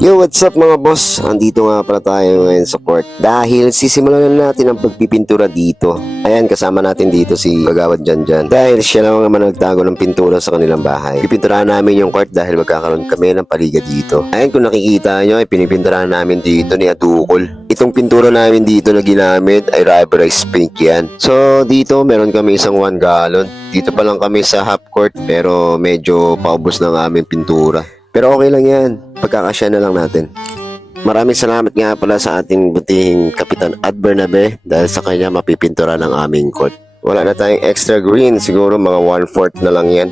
Yo, what's up mga boss? Andito nga pala tayo ngayon sa court dahil sisimulan na natin ang pagpipintura dito. Ayan, kasama natin dito si Kagawad Janjan dahil siya lang naman nagtago ng pintura sa kanilang bahay. Pipinturahan namin yung court dahil magkakaroon kami ng paliga dito. Ayan, kung nakikita nyo ay pinipinturahan namin dito ni Atukol. Itong pintura namin dito na ginamit ay rubberized paint yan. So dito meron kami isang 1 gallon. Dito pa lang kami sa half court pero medyo paubos na ang aming pintura. Pero okay lang yan, pagkakasya na lang natin. Maraming salamat nga pala sa ating butihing Kapitan Ad Bernabe dahil sa kanya mapipintura ng aming court. Wala na tayong extra green, siguro mga 1/4 na lang yan.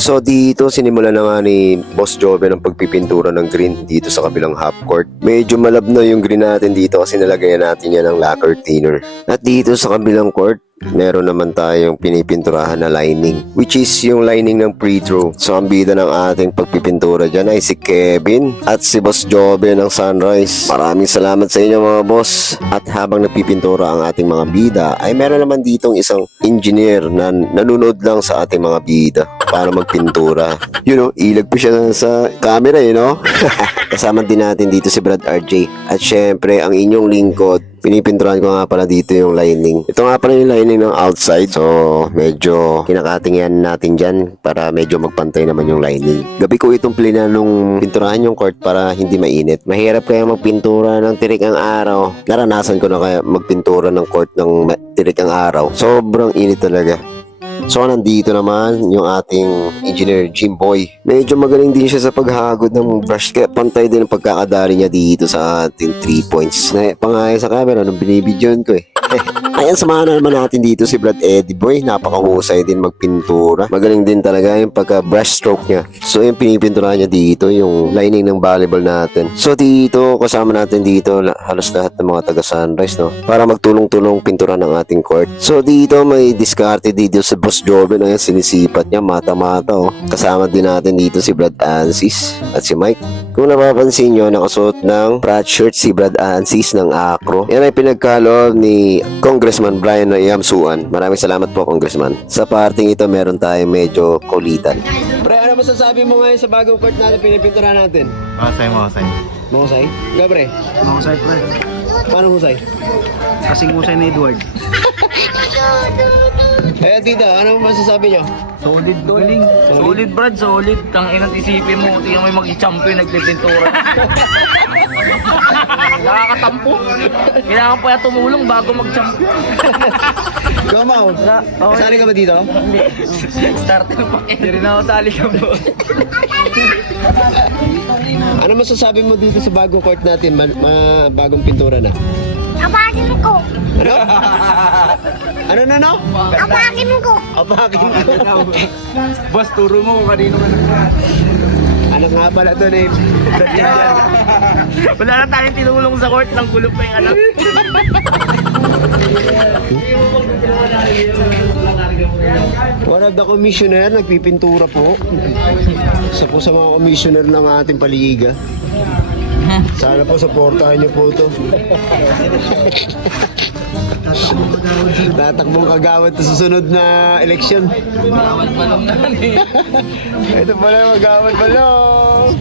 So dito sinimulan na nga ni Boss Jove ng pagpipintura ng green dito sa kabilang half court. Medyo malabno yung green natin dito kasi nalagayan natin yan ng lacquer thinner. At dito sa kabilang court, meron naman tayong pinipinturahan na lining, which is yung lining ng pre-throw. So ang bida ng ating pagpipintura dyan ay si Kevin at si Boss Jove ng Sunrise. Maraming salamat sa inyo mga boss. At habang nagpipintura ang ating mga bida, ay meron naman ditong isang engineer na nanonood lang sa ating mga bida para magpintura. You know, ilag po siya sa camera, you know? Kasama din natin dito si Brad RJ. At syempre, ang inyong lingkod, pinipinturahan ko nga pala dito yung lining. Ito nga pala yung lining ng outside. So, medyo kinakatingyan natin dyan para medyo magpantay naman yung lining. Gabi ko itong plinanong pinturahan yung court para hindi mainit. Mahirap kaya magpintura ng tirik ang araw. Naranasan ko na kaya magpintura ng court ng tirik ang araw. Sobrang init talaga. So nandito naman yung ating engineer Jimboy. Medyo magaling din siya sa paghagod ng brush kaya pantay din ang pagkakadali niya dito sa ating 3 points. Pangaya sa camera nung binibidyon ko eh. Ayan, samahan na naman natin dito si Brad Eddie Boy. Napakahusay din magpintura. Magaling din talaga yung pagka-brush stroke niya. So yung pinipintura niya dito, yung lining ng volleyball natin. So dito, kasama natin dito halos lahat ng mga taga-Sunrise, no? Para magtulong-tulong pintura ng ating court. So dito may diskarte dito sa Boss Jove na yung sinisipat niya, mata-mata, oh. Kasama din natin dito si Brad Ansis at si Mike. Kung napapansin nyo, nakasuot ng frat shirt si Brad Ansis ng Acro. Yan ay pinagkaloob ni Congressman Brian Yamsuan. Maraming salamat po, Congressman. Sa parting ito, meron tayong medyo kulitan. Pre, ano masasabi mo ngayon sa bagong court natin pinipintura natin? Mahusay. Mahusay? Gabre? Mahusay pre. Paano husay? Kasing husay ni Edward. Eh, tita, ano masasabi nyo? Solid to. Solid Brad, solid. Tang inang isipin mo, tingnan mo yung mag-champion nagpipintura. Nakakatampo. Kailangan pa tumulong bago mag-champion. Ikaw, Mau? Kasali ka ba dito? Hindi. Starter pa. Hindi rin ako sali ka po. Ano masasabi mo dito sa bagong court natin? Bagong pintura na. Apakin ko! Ano na, no? Apakin ko! Apakin ko. Boss, turo mo kung kanino ka nagpapalala. Ano nga pala to, Nate? Wala na tayong tinulong sa court, lang gulog pa yung anak. One of the commissioner, nagpipintura po. Isa po sa mga commissioner ng ating paliga. Sana po, supportahan niyo po ito. Tatakbong kagawad sa susunod na eleksyon. Magawad pa lang naman eh. Ito pala, magawad balong.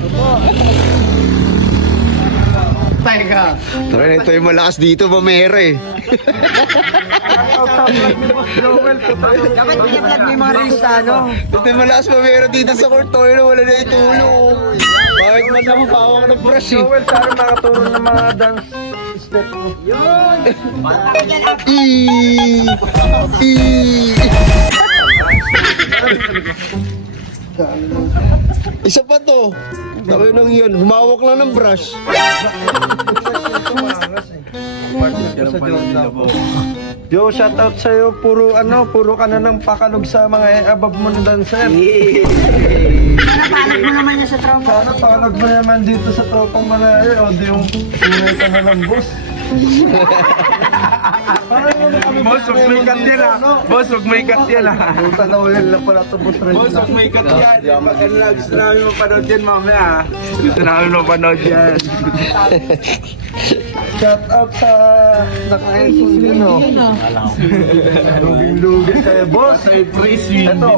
Teka. Tara, ito yung malakas dito, mamera eh. Dapat i-vlog mo yung mga restano. Ito yung malakas mamera dito sa Cortoyo, wala na itulong. Bakit man naman pawak ng brush eh. Joel, sana nakaturo ng mga dance step mo. Yun! Isa pa to. Tayo nang yun, humawak lang ng brush. Yo, shout out sa'yo. Puro ka na ng pakalog sa mga above mo na dancer. Napalag mo naman niya sa tropa. Sana pakalog mo naman dito sa tropang malayo. O di yung pinay ka na ng boss. Boss, huwag may cut yan ah. Boss, huwag may cut yan ah. Puta na ulan lang pala ito, boss. Boss, huwag may cut yan. Gusto namin mapanood yan mamaya ah. Gusto namin mapanood yan. Shout out sa naka-aircon yun, no? Luging-luging kayo, boss. Ito,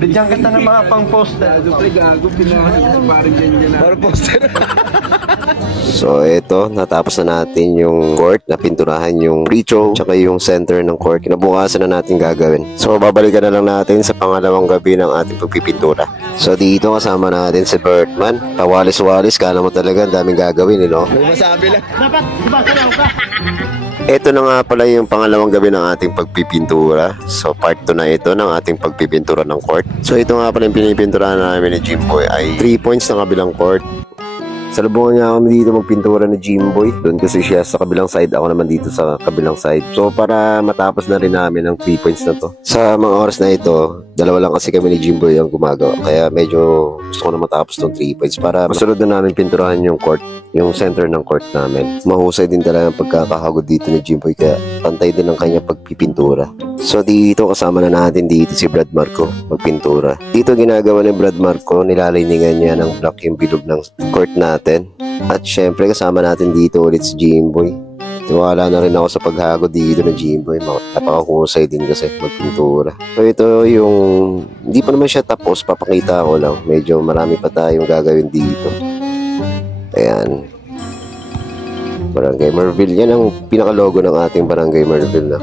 bigyan kita ng mga pang-poster. Pre, gago, pinamasa ko sa paring dyan ah. So ito, natapos na natin yung court, napinturahan yung free throw, tsaka yung center ng court. Kinabukasan na natin gagawin. So babalikan na lang natin sa pangalawang gabi ng ating pagpipintura. So dito kasama natin si Bertman. Pawalis-walis, kala mo talaga ang daming gagawin, no? May masabi lang. Ito na nga pala yung pangalawang gabi ng ating pagpipintura. So part 2 na ito ng ating pagpipintura ng court. So ito nga pala yung pinipinturahan namin ni Jimboy ay 3 points ng kabilang court. Salubungan niya kami dito magpintura ni Jimboy. Doon kasi siya sa kabilang side, ako naman dito sa kabilang side. So para matapos na rin namin ang 3 points na to. Sa mga oras na ito, dalawa lang kasi kami ni Jimboy ang gumagawa. Kaya medyo gusto ko na matapos tong 3 points para masunod na namin pinturahan yung court, yung center ng court namin. Mahusay din talaga ang pagkakahagod dito ni Jimboy, kaya pantay din ang kanya pagpipintura. So dito kasama na natin dito si Brad Marco magpintura. Dito ginagawa ni Brad Marco, nilaliningan niya ng black yung bilog ng court natin. At syempre kasama natin dito ulit si Jimboy. Tiwala na rin ako sa paghagod dito ng Jimboy. Napakahusay din kasi magpintura. So ito yung hindi pa naman siya tapos, papakita ko lang. Medyo marami pa tayong gagawin dito. Ayan. Barangay Merville. Yan ang pinaka-logo ng ating Barangay Merville na.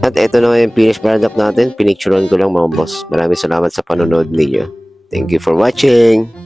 At ito na yung finished product natin. Pinicturean ko lang mga boss. Maraming salamat sa panonood ninyo. Thank you for watching.